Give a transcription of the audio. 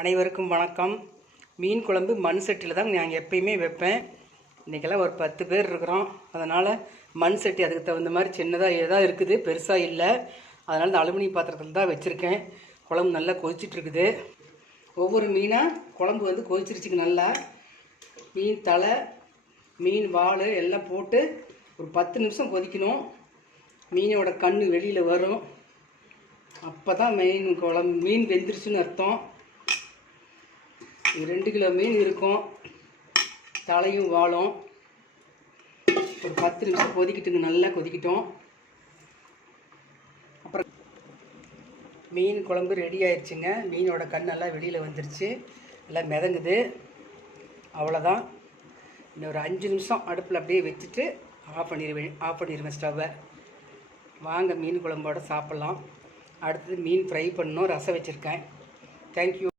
அனைவருக்கும் வணக்கம். மீன் குழம்பு மண் சட்டியில் தான் நான் எப்பயுமே வைப்பேன். இன்றைக்கெல்லாம் ஒரு 10 பேர் இருக்கிறோம். அதனால் மண் சட்டி அதுக்கு தகுந்த மாதிரி சின்னதாக ஏதாவது இருக்குது, பெருசாக இல்லை. அதனால் இந்த அலுமினியம் பாத்திரத்தில் தான் வச்சுருக்கேன். குழம்பு நல்லா கொதிச்சிட்ருக்குது. ஒவ்வொரு மீனாக குழம்பு கொதிச்சிருச்சுங்க. நல்லா மீன் தலை, மீன் வால் எல்லாம் போட்டு ஒரு 10 நிமிஷம் கொதிக்கணும். மீனோட கண் வெளியில் வரும். அப்போ தான் மீன் வெந்துருச்சுன்னு அர்த்தம். 2 கிலோ மீன் இருக்கும், தலையும் வாழும். ஒரு 10 நிமிஷம் கொதிக்கிட்டுங்க. நல்லா கொதிக்கிட்டோம். அப்புறம் மீன் குழம்பு ரெடி ஆயிடுச்சுங்க. மீனோட கண்ணெல்லாம் வெளியில் வந்துருச்சு, எல்லாம் மிதங்குது. அவ்வளோதான். இன்னும் ஒரு 5 நிமிஷம் அடுப்பில் அப்படியே வச்சுட்டு ஆஃப் பண்ணிடுவேன் ஸ்டவ்வை. வாங்க மீன் குழம்போடு சாப்பிட்லாம். அடுத்தது மீன் ஃப்ரை பண்ணணும். ரசம் வச்சுருக்கேன். தேங்க்யூ.